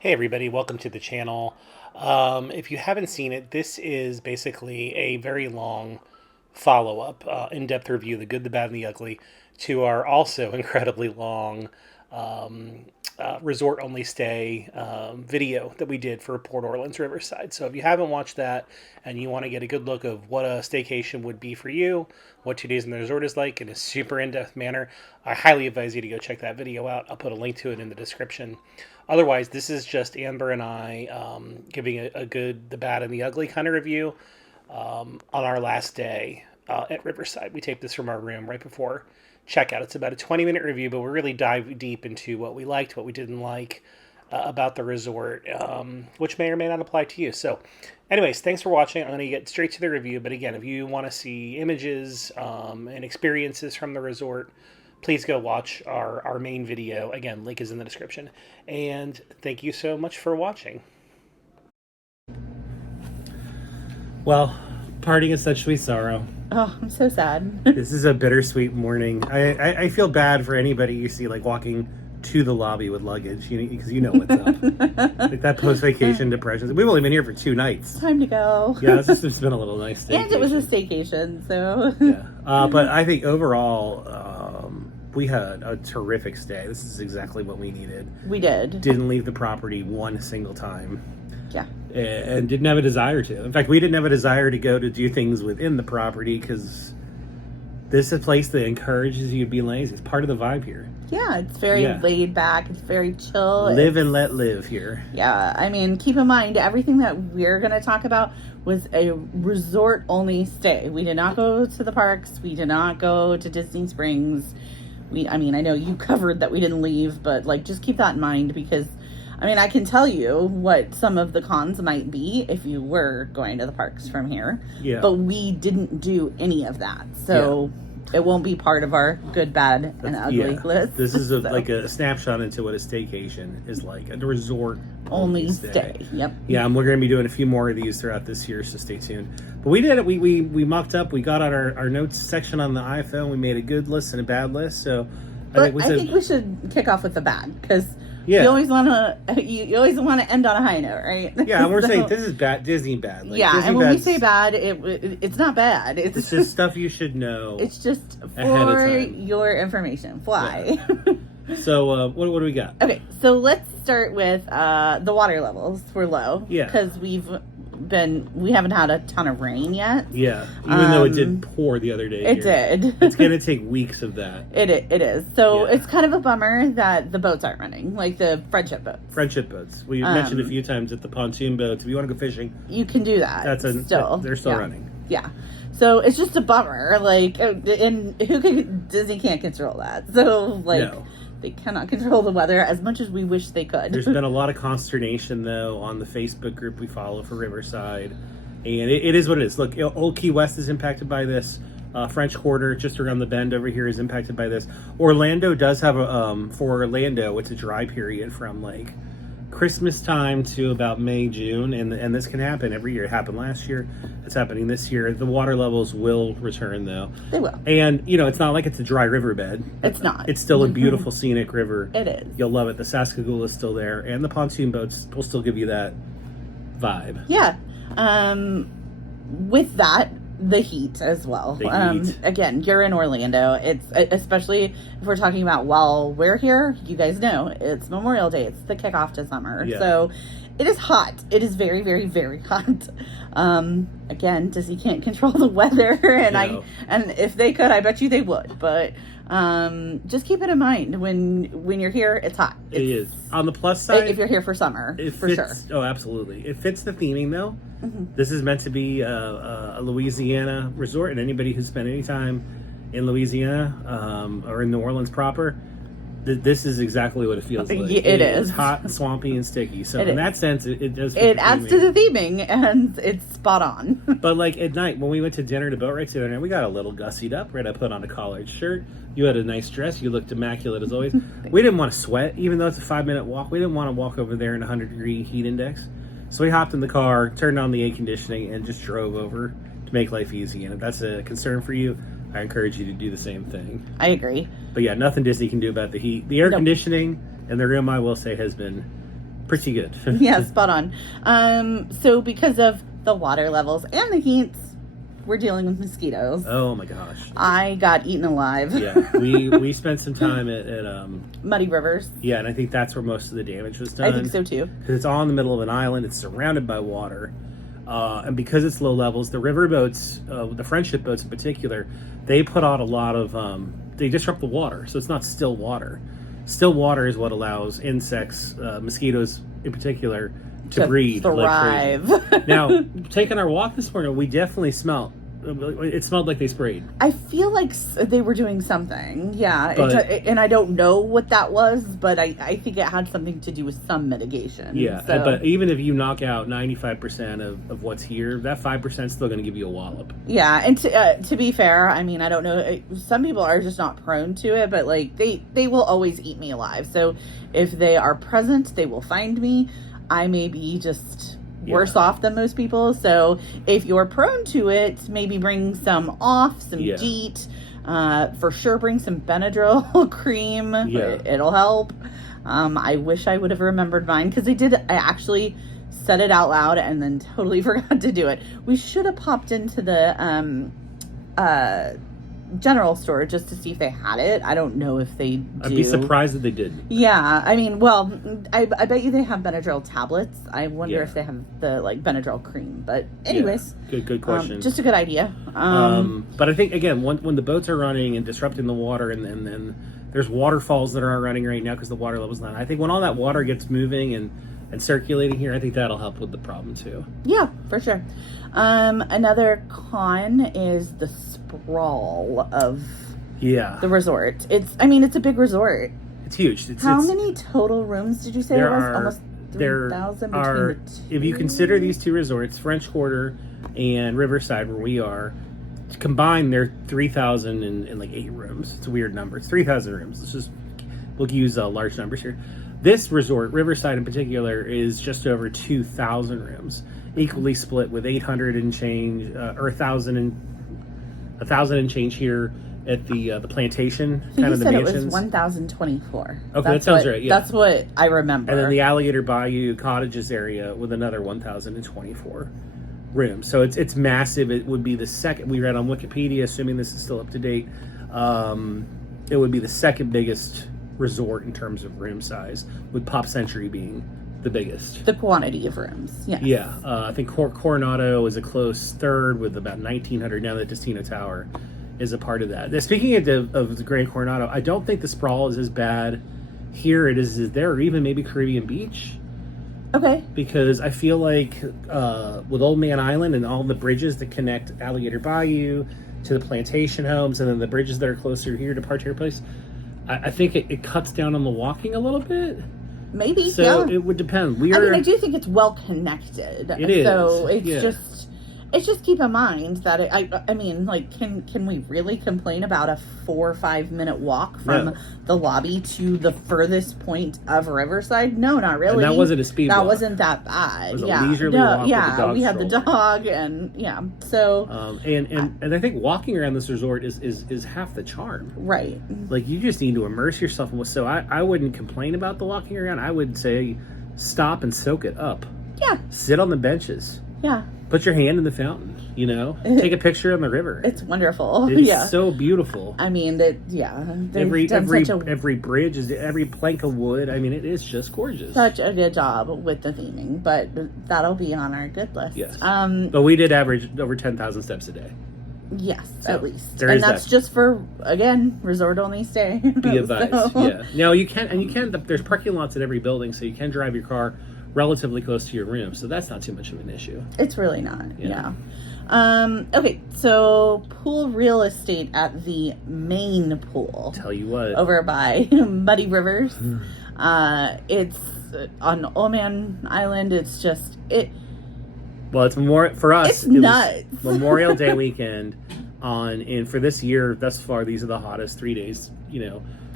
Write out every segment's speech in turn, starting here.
Hey everybody, welcome to the channel. If you haven't seen it, this is basically a very long follow-up, in-depth review, the good, the bad, and the ugly, to our also incredibly long resort-only stay video that we did for Port Orleans Riverside. So if you haven't watched that and you want to get a good look of what a staycation would be for you, what 2 days in the resort is like in a super in-depth manner, I highly advise you to go check that video out. I'll put a link to it in the description. Otherwise, this is just Amber and I giving a good, the bad, and the ugly kind of review on our last day at Riverside. We taped this from our room right before checkout. It's about a 20-minute review, but we really dive deep into what we liked, what we didn't like about the resort, which may or may not apply to you. So anyways, thanks for watching. I'm going to get straight to the review. But again, if you want to see images and experiences from the resort, please go watch our main video. Again, link is in the description. And thank you so much for watching. Well, parting is such sweet sorrow. Oh, I'm so sad. This is a bittersweet morning. I feel bad for anybody you see like walking to the lobby with luggage, because you know what's up. Like that post-vacation depression. We've only been here for 2 nights. Time to go. Yeah, this has been a little nice staycation. And it was a staycation, so. Yeah. But I think overall, we had a terrific stay. This is exactly what we needed. We did. Didn't leave the property one single time. Yeah. And didn't have a desire to. In fact, we didn't have a desire to go to do things within the property because this is a place that encourages you to be lazy. It's part of the vibe here. Yeah, it's very laid back. It's very chill. Live and let live here. Yeah, I mean, keep in mind, everything that we're going to talk about was a resort-only stay. We did not go to the parks. We did not go to Disney Springs. I know you covered that we didn't leave, but, just keep that in mind because, I can tell you what some of the cons might be if you were going to the parks from here. Yeah. But we didn't do any of that. So it won't be part of our good, bad, and ugly list. This is like a snapshot into what a staycation is like. A resort only stay. Yep. Yeah, and we're going to be doing a few more of these throughout this year, so stay tuned. But we did it. We mucked up. We got out our notes section on the iPhone. We made a good list and a bad list. So I think we should kick off with the bad because you always want to end on a high note, right? Yeah, and we're saying this is bad, Disney bad. Disney and when we say bad, it's not bad. It's just stuff you should know. It's just for your information. Fly. Yeah. So what do we got? Okay, so let's start with the water levels were low. Yeah, because we haven't had a ton of rain yet. Yeah, even though it did pour the other day. It did. It's gonna take weeks of that. It is. So it's kind of a bummer that the boats aren't running, like the friendship boats. Friendship boats. We mentioned a few times that the pontoon boats. If you want to go fishing, you can do that. They're still running. Yeah. So it's just a bummer. And Disney can't control that. So no. They cannot control the weather as much as we wish they could. There's been a lot of consternation, though, on the Facebook group we follow for Riverside. And it is what it is. Look, Old Key West is impacted by this. French Quarter, just around the bend over here, is impacted by this. Orlando does have for Orlando, it's a dry period from, Christmas time to about May, June. And this can happen every year. It happened last year. It's happening this year. The water levels will return, though. They will. And, it's not like it's a dry riverbed. It's not. It's still a beautiful scenic river. It is. You'll love it. The Sascagoula is still there. And the pontoon boats will still give you that vibe. Yeah. With that, the heat as well. Again, you're in Orlando. It's especially if we're talking about while we're here, you guys know it's Memorial Day. It's the kickoff to summer. Yeah. So it is hot. It is very, very, very hot. Again, Disney can't control the weather, and if they could, I bet you they would. But just keep it in mind when you're here, it's hot. It is. On the plus side, if you're here for summer, for sure. Oh, absolutely. It fits the theming, though. Mm-hmm. This is meant to be a Louisiana resort, and anybody who's spent any time in Louisiana or in New Orleans proper, this is exactly what it feels like. It is hot, swampy, and sticky. So in that sense, it does. It adds to the theming, and it's spot on. But at night, when we went to dinner to boat rides the other night, we got a little gussied up. Right, I put on a collared shirt. You had a nice dress. You looked immaculate as always. We didn't want to sweat, even though it's a 5-minute walk. We didn't want to walk over there in 100-degree heat index. So we hopped in the car, turned on the air conditioning, and just drove over to make life easy. And if that's a concern for you, I encourage you to do the same thing. I agree. But yeah, nothing Disney can do about the heat. The air conditioning in the room, I will say, has been Pretty good. Yeah, spot on. So because of the water levels and the heats, we're dealing with mosquitoes. Oh my gosh. I got eaten alive. Yeah, we spent some time at Muddy Rivers. Yeah, and I think that's where most of the damage was done. I think so too. Because it's all in the middle of an island. It's surrounded by water. And because it's low levels, the river boats, the friendship boats in particular, they put out a lot of, they disrupt the water. So it's not still water. Still water is what allows insects, mosquitoes in particular, to breed. Thrive. Like crazy. Now, taking our walk this morning, we definitely smelled. It smelled like they sprayed. I feel like they were doing something. Yeah. But, and I don't know what that was, but I think it had something to do with some mitigation. Yeah. So. But even if you knock out 95% of what's here, that 5% is still going to give you a wallop. Yeah. And to be fair, I mean, I don't know. Some people are just not prone to it, but like they will always eat me alive. So if they are present, they will find me. I may be just worse off than most people. So if you're prone to it, maybe bring some off, some DEET. For sure, bring some Benadryl cream. Yeah. It'll help. I wish I would have remembered mine because I actually said it out loud and then totally forgot to do it. We should have popped into the general store just to see if they had it. I don't know if they do. I'd be surprised if they did. Yeah, I mean, well, I bet you they have Benadryl tablets. I wonder if they have the like Benadryl cream. But anyways, good question. Just a good idea. But I think again, when the boats are running and disrupting the water, and then there's waterfalls that are running right now because the water level's not. I think when all that water gets moving and circulating here, I think that'll help with the problem too. Yeah, for sure. Another con is the sprawl of the resort. It's a big resort. It's huge. How many total rooms did you say there was? Almost 3,000 between the two? If you consider these two resorts, French Quarter and Riverside, where we are, combined, they're 3,000 and like 8 rooms. It's a weird number. It's 3,000 rooms. We'll use large numbers here. This resort, Riverside in particular, is just over 2,000 rooms, equally split with 800 and change, or 1,000 and change here at the plantation, kind of the mansions. It was 1,024. Okay, that sounds right. Yeah, that's what I remember. And then the Alligator Bayou Cottages area with another 1,024 rooms. So it's massive. It would be the second. We read on Wikipedia, assuming this is still up to date. It would be the second biggest resort in terms of room size, with Pop Century being the biggest. The quantity of rooms, yes. Yeah, I think Coronado is a close third with about 1,900. Now the Destino Tower is a part of that. Now, speaking of the Grand Coronado, I don't think the sprawl is as bad here it is there, or even maybe Caribbean Beach. Okay. Because I feel like with Old Man Island and all the bridges that connect Alligator Bayou to the plantation homes, and then the bridges that are closer here to Parterre Place, I think it cuts down on the walking a little bit. Maybe, so it would depend. I do think it's well connected. It is. So it's just keep in mind that I mean, like, can we really complain about a 4 or 5 minute walk from the lobby to the furthest point of Riverside? No, not really. And that wasn't a speed walk. That wasn't that bad. It was a leisurely walk with the dog we had the stroller. dog, and so and I think walking around this resort is half the charm. Right. Like, you just need to immerse yourself in. So I wouldn't complain about the walking around. I would say stop and soak it up. Yeah. Sit on the benches. Yeah. Put your hand in the fountain, take a picture on the river. It's wonderful. It's so beautiful. I mean, every bridge is every plank of wood. I mean, it is just gorgeous. Such a good job with the theming, but that'll be on our good list. Yes. But we did average over 10,000 steps a day. Yes, so at least. And that's just for, again, resort only stay. Be advised. Yeah. Now you can. There's parking lots at every building, so you can drive your car relatively close to your room, so that's not too much of an issue. It's really not. Yeah. Okay, so pool real estate at the main pool. Tell you what, over by Muddy Rivers. It's on Old Man Island. It's just Well, it's more for us. It's nuts. Memorial Day weekend and for this year thus far, these are the hottest 3 days.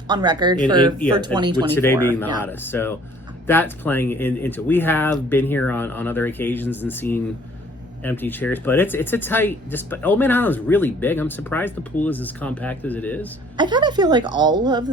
On record for 2024. With today being the hottest. So that's playing into. We have been here on other occasions and seen empty chairs. But it's a tight. Old Man Island is really big. I'm surprised the pool is as compact as it is. I kind of feel like all of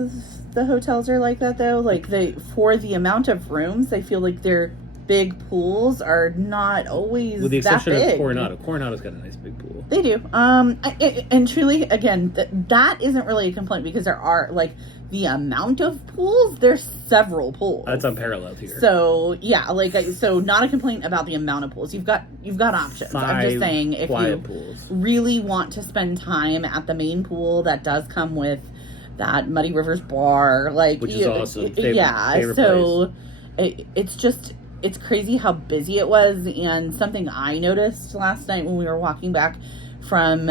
the hotels are like that, though. Like for the amount of rooms, I feel like their big pools are not always with the exception that big. of Coronado. Coronado's got a nice big pool. They do. And truly, again, that isn't really a complaint because there are like the amount of pools. There's several pools. That's unparalleled here. So yeah, so not a complaint about the amount of pools. You've got options. I'm just saying if you pools. really want to spend time at the main pool that does come with that Muddy Rivers bar, like which is awesome. Favorite so it's crazy how busy it was. And something I noticed last night when we were walking back from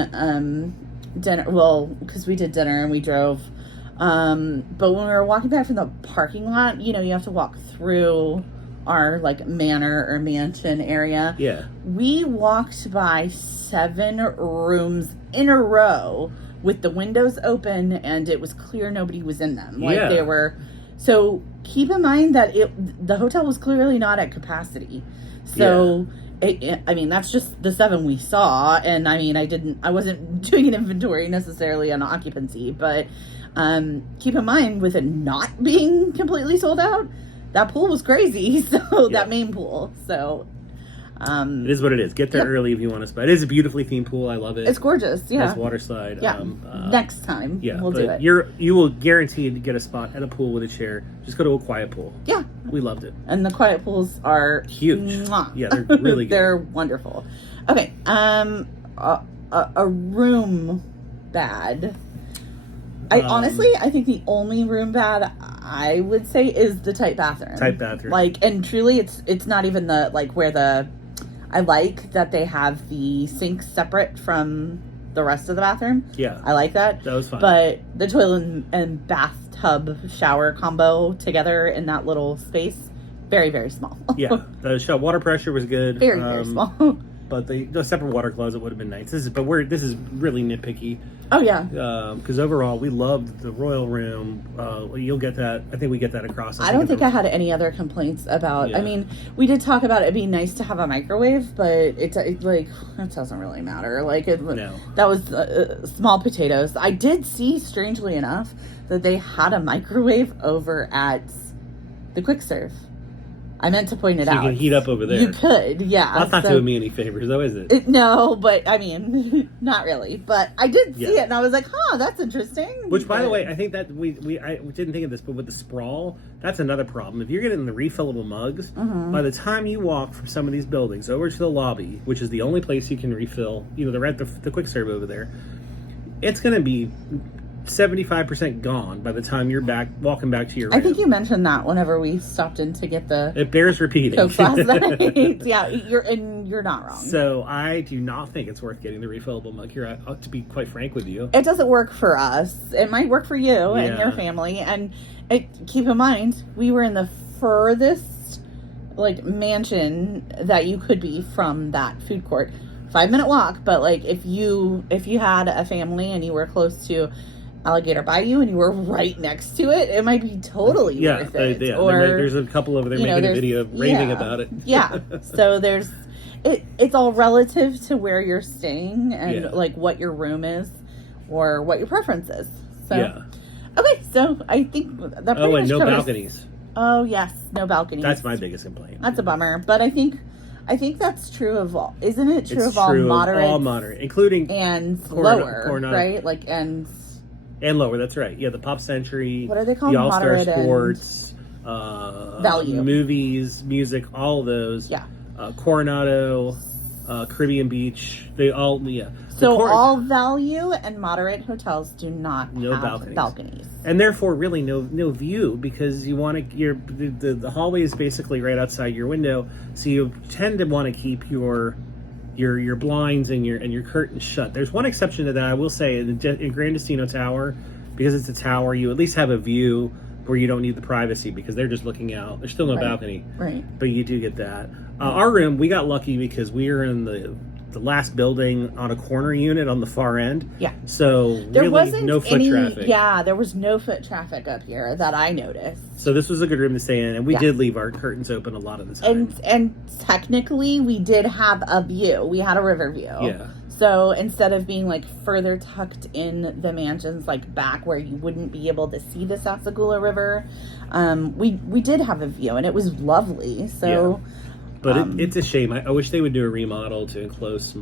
dinner, well, because we did dinner and we drove, but when we were walking back from the parking lot, you have to walk through our like manor or mansion area. Yeah, we walked by 7 rooms in a row with the windows open, and it was clear nobody was in them. Like they were. So keep in mind that the hotel was clearly not at capacity. So, I mean, that's just the 7 we saw. And I mean, I wasn't doing an inventory necessarily on occupancy, but keep in mind with it not being completely sold out, that pool was crazy. So that main pool. So it is what it is. Get there early if you want to spend. It is a beautifully themed pool. I love it. It's gorgeous. Yeah. Nice water slide. Yeah. Next time we'll do it. You will guaranteed to get a spot at a pool with a chair. Just go to a quiet pool. Yeah. We loved it. And the quiet pools are huge. Mwah. Yeah, they're really good. They're wonderful. Okay. A room bad. Honestly, I think the only room bad I would say is the tight bathroom. Like, and truly it's not even the like where I like that they have the sink separate from the rest of the bathroom. Yeah. I like that. That was fine. But the toilet and bathtub shower combo together in that little space, very, very small. Yeah. The water pressure was good. Very, very small. But the separate water closet would have been nice. This is really nitpicky. Oh yeah. Because overall, we loved the royal room. You'll get that. I think we get that across. I don't think I had any other complaints about. Yeah. I mean, we did talk about it being nice to have a microwave, but it's like that doesn't really matter. Like that was small potatoes. I did see, strangely enough, that they had a microwave over at the quick serve. I meant to point it out. You can heat up over there. You could, yeah. Well, that's not doing me any favors, though, is it? No, but I mean, not really. But I did see it, and I was like, "Huh, that's interesting." Which, by the way, I think that I didn't think of this, but with the sprawl, that's another problem. If you're getting the refillable mugs, by the time you walk from some of these buildings over to the lobby, which is the only place you can refill, they're at the quick serve over there, it's going to be 75% gone by the time you're walking back to your room. I think you mentioned that whenever we stopped in to get the it bears repeating Coke last night. Yeah, you're not wrong. So I do not think it's worth getting the refillable mug here, to be quite frank with you. It doesn't work for us. It might work for you and your family. And keep in mind, we were in the furthest mansion that you could be from that food court. 5-minute walk, but if you had a family and you were close to Alligator Bayou and you were right next to it, it might be totally worth it. Or there's a couple over there making a video raving about it. Yeah. So it's all relative to where you're staying and what your room is or what your preference is. So okay, so I think that pretty much no covers. Balconies. Oh yes, no balconies. That's my biggest complaint. That's a bummer, but I think that's true of all. Isn't it true of all moderate? All moderate, including and lower, right? And lower, that's right. Yeah, the Pop Century, what are they called? The All-Star Sports, value, movies, music, all of those. Yeah. Coronado, Caribbean Beach, they all, So all value and moderate hotels do not have balconies. And therefore really no view, because you want to, the hallway is basically right outside your window, so you tend to want to keep your blinds and your curtains shut. There's one exception to that, I will say, in Grand Destino Tower, because it's a tower, you at least have a view where you don't need the privacy because they're just looking out. There's still no balcony, right? But you do get that. Our room, we got lucky because we are in the the last building on a corner unit on the far end. Yeah. So there really wasn't no foot traffic. Yeah, there was no foot traffic up here that I noticed. So this was a good room to stay in, and we did leave our curtains open a lot of the time. And technically, we did have a view. We had a river view. Yeah. So instead of being like further tucked in the mansions, like back where you wouldn't be able to see the Sassagoula River, we did have a view, and it was lovely. So, but it's a shame. I wish they would do a remodel to enclose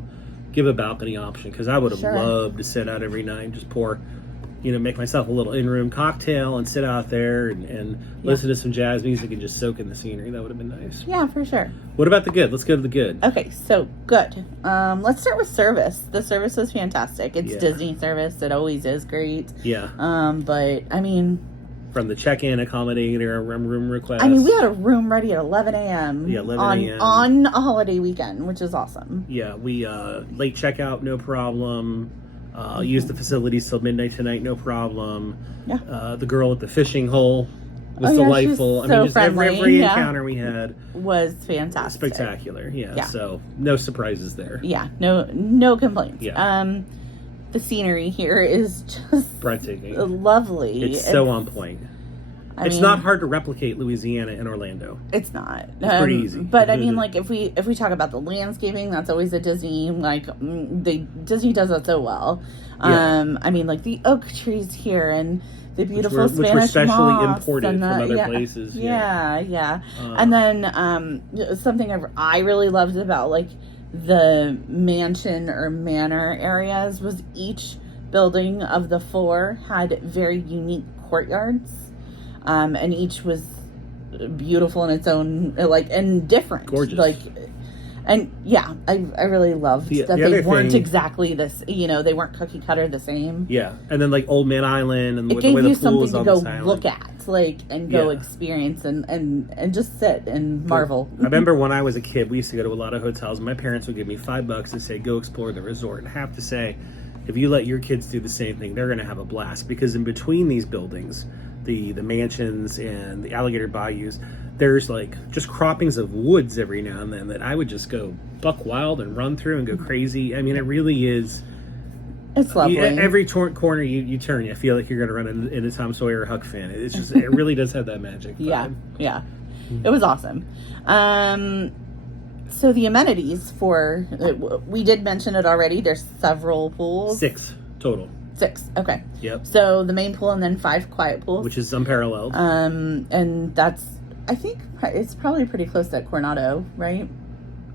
give a balcony option, because I would have loved to sit out every night and just pour, make myself a little in-room cocktail and sit out there and listen to some jazz music and just soak in the scenery. That would have been nice. Yeah, for sure. What about the good? Let's go to the good. Okay, so good. Let's start with service. The service was fantastic. It's Disney service. It always is great. Yeah. But, I mean... From the check-in, accommodating our room request. I mean, we had a room ready at 11 a.m. Yeah, 11 a.m. On a holiday weekend, which is awesome. Yeah, we late checkout, no problem. Use the facilities till midnight tonight, no problem. Yeah. The girl at the fishing hole was delightful. I mean, just every encounter we had was fantastic. Spectacular. Yeah. So no surprises there. Yeah. No complaints. Yeah. The scenery here is just breathtaking. Lovely. It's so on point. It's not hard to replicate Louisiana and Orlando. It's not. It's pretty easy. But I mean, like if we talk about the landscaping, that's always a Disney. Like Disney does that so well. Yeah. I mean, like the oak trees here and the beautiful which Spanish were specially moss imported from other places. Yeah. And then something I really loved about like the mansion or manor areas was each building of the 4 had very unique courtyards. And each was beautiful in its own, like, and different. Gorgeous. Like, and yeah, I really loved that they weren't exactly this, they weren't cookie cutter the same. Yeah. And then, like, Old Man Island and it the gave way the you pool is something on to go this look at, like, and go experience and just sit and marvel. I remember when I was a kid, we used to go to a lot of hotels, and my parents would give me $5 to say, go explore the resort. And I have to say, if you let your kids do the same thing, they're going to have a blast, because in between these buildings, the mansions and the alligator bayous, there's like just croppings of woods every now and then that I would just go buck wild and run through and go crazy. I mean, it really is. It's lovely. Every corner you turn, you feel like you're going to run into Tom Sawyer or Huck Finn. It's just, it really does have that magic vibe. Yeah. It was awesome. So the amenities we did mention it already. There's several pools. 6 total. 6, okay. Yep. So the main pool and then 5 quiet pools. Which is unparalleled. And that's, I think it's probably pretty close at Coronado, right?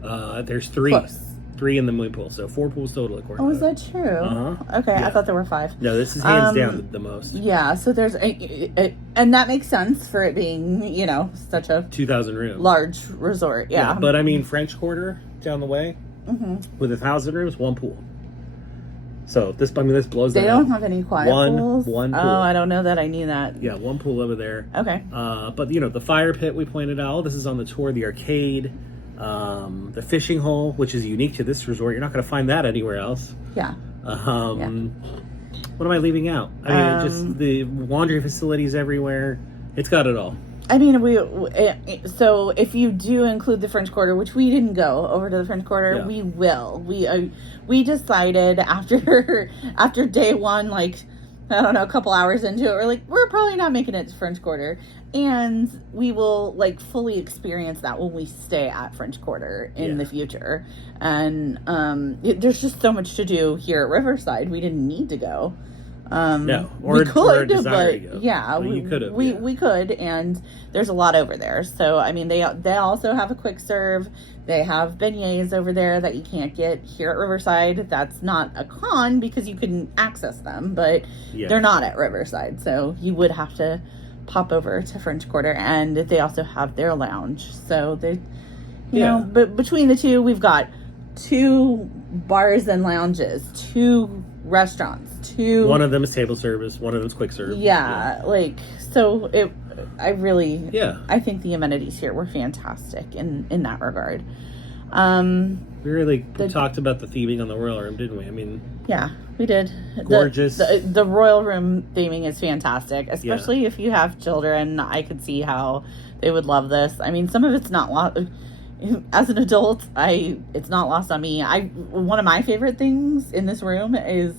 There's 3. Close. 3 in the main pool, so 4 pools total at Coronado. Oh, is that true? Uh-huh. Okay, Yeah. I thought there were 5. No, this is hands down the most. Yeah, so there's and that makes sense for it being, such a 2,000 rooms. large resort. Yeah. But I mean, French Quarter down the way with 1,000 rooms, 1 pool. So this blows. They don't have any quiet pools. One pool. Oh, I don't know that I knew that. Yeah, 1 pool over there. Okay. But the fire pit we pointed out. This is on the tour. The arcade, the fishing hole, which is unique to this resort. You're not going to find that anywhere else. Yeah. What am I leaving out? I mean, just the laundry facilities everywhere. It's got it all. I mean, so if you do include the French Quarter, which we didn't go over to the French Quarter, we will. We decided after day 1, like, I don't know, a couple hours into it, we're like, we're probably not making it to French Quarter, and we will like fully experience that when we stay at French Quarter in the future. And there's just so much to do here at Riverside. We didn't need to go. No, we could, but yeah, you could have. We could, and there's a lot over there. So I mean, they also have a quick serve. They have beignets over there that you can't get here at Riverside. That's not a con because you can access them, but they're not at Riverside, so you would have to pop over to French Quarter, and they also have their lounge. So they, you know, but between the two, we've got 2 bars and lounges, 2 restaurants, 2. One of them is table service. One of them is quick serve. Like, so I think the amenities here were fantastic in that regard. We really talked about the theming on the Royal Room, didn't we? I mean, yeah, we did. Gorgeous. The Royal Room theming is fantastic, especially if you have children. I could see how they would love this. I mean, some of it's not as an adult, it's not lost on me. One of my favorite things in this room is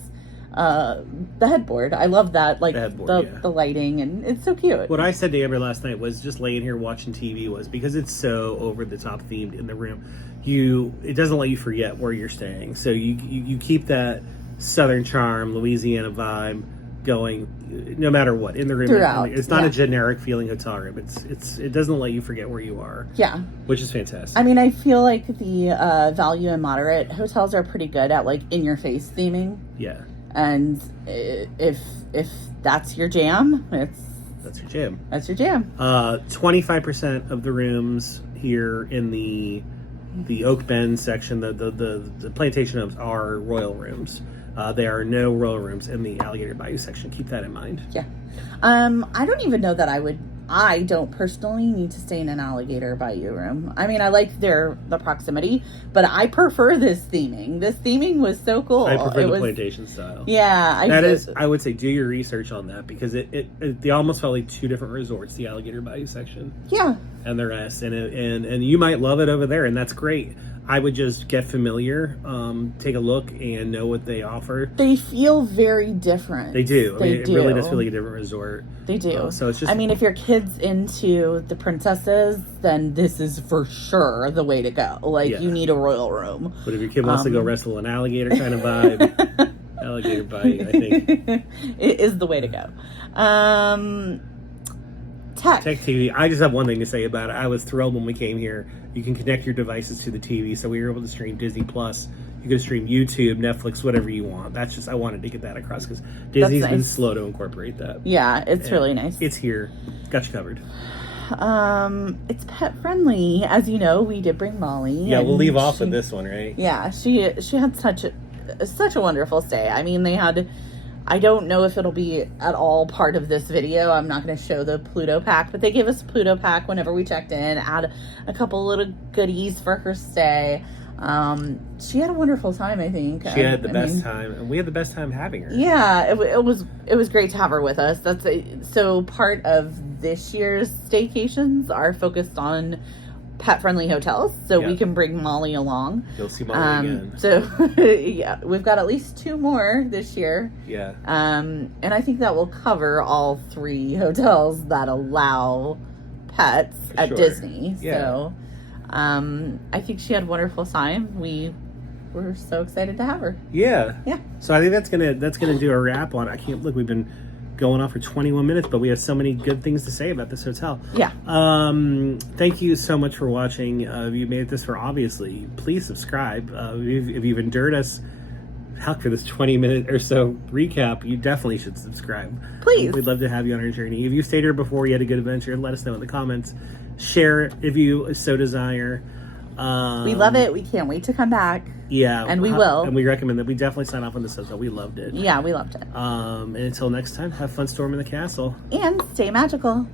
the headboard. I love that, like the lighting, and it's so cute. What I said to Amber last night was just laying here watching TV was because it's so over the top themed in the room. It doesn't let you forget where you're staying, so you keep that Southern charm, Louisiana vibe going no matter what in the room. Throughout, it's not a generic feeling hotel room. It doesn't let you forget where you are. Yeah, which is fantastic. I mean, I feel like the value and moderate hotels are pretty good at like in your face theming. Yeah. And if that's your jam, that's your jam. That's your jam. 25% of the rooms here in the Oak Bend section, the Plantation Homes, are royal rooms. There are no royal rooms in the Alligator Bayou section. Keep that in mind. Yeah. I don't even know that I don't personally need to stay in an Alligator Bayou room. I mean, I like the proximity, but I prefer this theming. This theming was so cool. I prefer the plantation style. Yeah. I would say do your research on that because they almost felt like two different resorts, the Alligator Bayou section. Yeah. And the rest. And you might love it over there, and that's great. I would just get familiar, take a look, and know what they offer. They feel very different. They do. It really does feel like a different resort. They do. So it's just. I mean, if your kid's into the princesses, then this is for sure the way to go. Like, you need a royal room. But if your kid wants to go wrestle an alligator kind of vibe, Alligator Bayou, I think. It is the way to go. Tech TV. I just have one thing to say about it. I was thrilled when we came here. You can connect your devices to the TV, so we were able to stream Disney Plus. You can stream YouTube, Netflix, whatever you want. That's just, I wanted to get that across because Disney's been slow to incorporate that. Yeah, it's really nice. It's here. Got you covered. It's pet friendly. As you know, we did bring Molly. Yeah, we'll leave off with this one, right? Yeah, she had such a wonderful stay. I mean, they had. I don't know if it'll be at all part of this video. I'm not going to show the Pluto pack, but they gave us a Pluto pack whenever we checked in, add a couple little goodies for her stay. She had a wonderful time, I think. She had the best time, and we had the best time having her. Yeah, it was great to have her with us. So part of this year's staycations are focused on pet-friendly hotels, so we can bring Molly along. You'll see Molly again. So, yeah, we've got at least 2 more this year. Yeah. And I think that will cover all 3 hotels that allow pets at Disney. Yeah. So, I think she had a wonderful time. We were so excited to have her. Yeah. Yeah. So I think that's gonna do a wrap on it. I can't look. We've been going on for 21 minutes, but we have so many good things to say about this hotel. Yeah. Thank you so much for watching. If you made it this far, obviously, please subscribe. If you've endured us, for this 20-minute or so recap, you definitely should subscribe. Please. We'd love to have you on our journey. If you stayed here before, you had a good adventure, let us know in the comments. Share it if you so desire. We love it. We can't wait to come back. Yeah. And we will. And we recommend that. We definitely sign off on this hotel. We loved it. Yeah, we loved it. And until next time, have fun storming the castle. And stay magical.